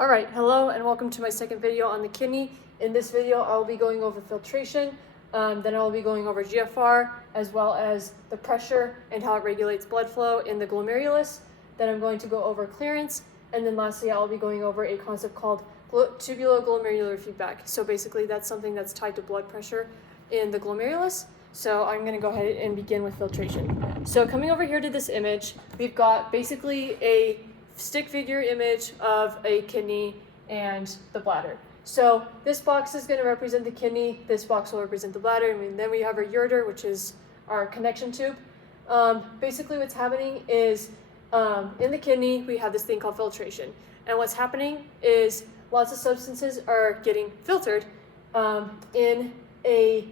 Alright, hello and welcome to my second video on the kidney. In this video I'll be going over filtration, then I'll be going over GFR as well as the pressure and how it regulates blood flow in the glomerulus. Then I'm going to go over clearance, and then lastly I'll be going over a concept called tubuloglomerular feedback. So basically that's something that's tied to blood pressure in the glomerulus. So I'm going to go ahead and begin with filtration. So coming over here to this image, we've got basically a stick figure image of a kidney and the bladder. So this box is going to represent the kidney, this box will represent the bladder, and then we have our ureter, which is our connection tube. Basically what's happening is in the kidney we have this thing called filtration, and what's happening is lots of substances are getting filtered in a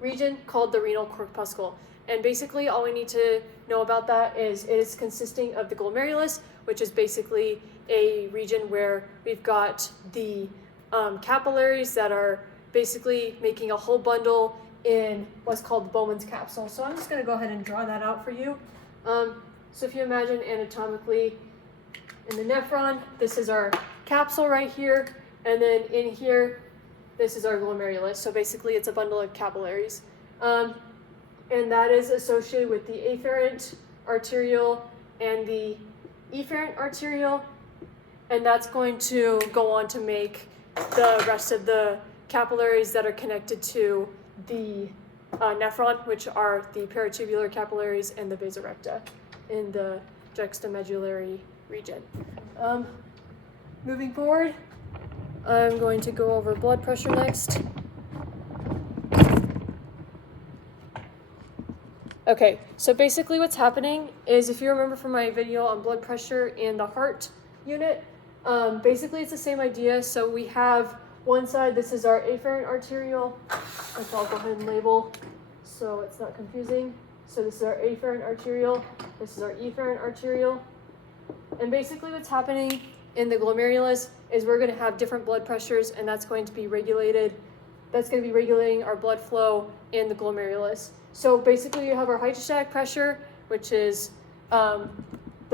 region called the renal corpuscle. And basically all we need to know about that is it is consisting of the glomerulus, which is basically a region where we've got the capillaries that are basically making a whole bundle in what's called Bowman's capsule. So I'm just going to go ahead and draw that out for you. So if you imagine anatomically in the nephron, this is our capsule right here, and then in here, this is our glomerulus. So basically it's a bundle of capillaries. And that is associated with the afferent arteriole and the efferent arteriole, and that's going to go on to make the rest of the capillaries that are connected to the nephron, which are the peritubular capillaries and the vasorecta in the juxtamedullary region. Moving forward, I'm going to go over blood pressure next. Okay, so basically what's happening is, if you remember from my video on blood pressure in the heart unit, basically it's the same idea. So we have one side, this is our afferent arteriole, which I'll go ahead and label so it's not confusing. So this is our afferent arteriole, this is our efferent arteriole. And basically what's happening in the glomerulus is we're going to have different blood pressures, and that's going to be regulated. That's going to be regulating our blood flow in the glomerulus. So basically you have our hydrostatic pressure, which is the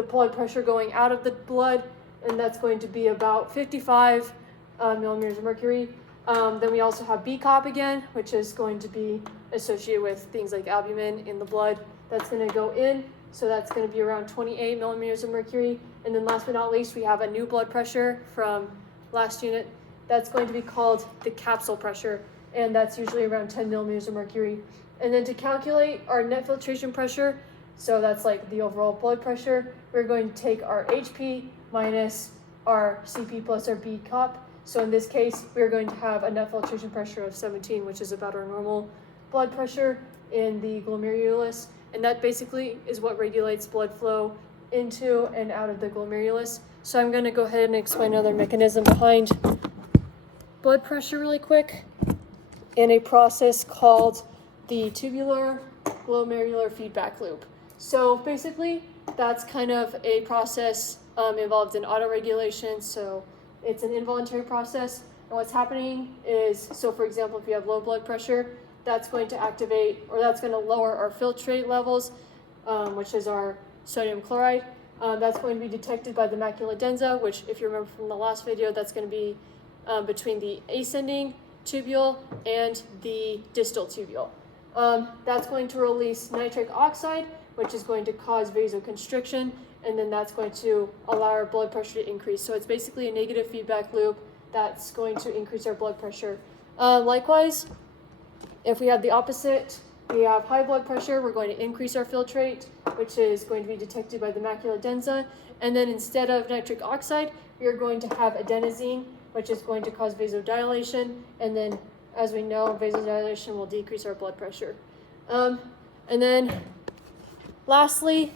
blood pressure going out of the blood, and that's going to be about 55 millimeters of mercury. Then we also have BCOP again, which is going to be associated with things like albumin in the blood. That's going to go in, so that's going to be around 28 millimeters of mercury. And then last but not least, we have a new blood pressure from last unit. That's going to be called the capsule pressure, and that's usually around 10 millimeters of mercury. And then to calculate our net filtration pressure, so that's like the overall blood pressure, we're going to take our HP minus our CP plus our BCOP. So in this case, we're going to have a net filtration pressure of 17, which is about our normal blood pressure in the glomerulus. And that basically is what regulates blood flow into and out of the glomerulus. So I'm going to go ahead and explain another mechanism behind blood pressure really quick in a process called the tubular glomerular feedback loop. So basically that's kind of a process involved in autoregulation. So it's an involuntary process, and what's happening is, so for example, if you have low blood pressure, that's going to activate, or that's going to lower our filtrate levels, which is our sodium chloride. That's going to be detected by the macula densa, which, if you remember from the last video, that's going to be between the ascending tubule and the distal tubule. That's going to release nitric oxide, which is going to cause vasoconstriction, and then that's going to allow our blood pressure to increase. So it's basically a negative feedback loop that's going to increase our blood pressure. Likewise, if we have the opposite, we have high blood pressure, we're going to increase our filtrate, which is going to be detected by the macula densa, and then instead of nitric oxide, we're going to have adenosine, which is going to cause vasodilation, and then as we know, vasodilation will decrease our blood pressure. And then lastly,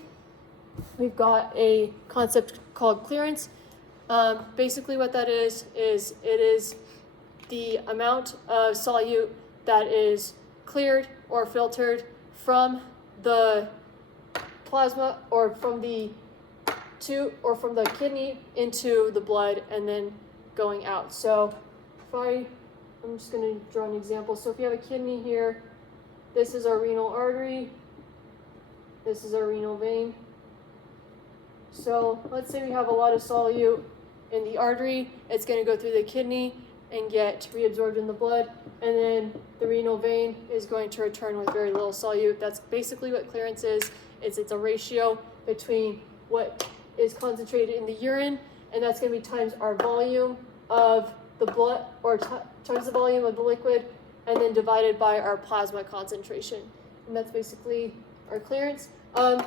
we've got a concept called clearance. Basically what that is it is the amount of solute that is cleared or filtered from the plasma or from the kidney into the blood and then going out. So I'm just going to draw an example. So if you have a kidney here, this is our renal artery, this is our renal vein. So let's say we have a lot of solute in the artery, it's going to go through the kidney and get reabsorbed in the blood, and then the renal vein is going to return with very little solute. That's basically what clearance is. It's a ratio between what is concentrated in the urine, and that's going to be times our volume of the blood, or times the volume of the liquid, and then divided by our plasma concentration. And that's basically our clearance.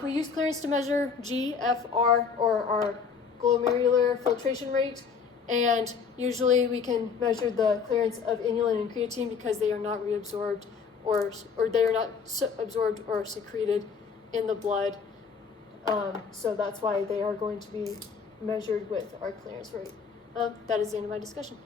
We use clearance to measure GFR, or our glomerular filtration rate, and usually we can measure the clearance of inulin and creatine because they are not reabsorbed or they are not absorbed or secreted in the blood. So that's why they are going to be measured with our clearance rate. That is the end of my discussion.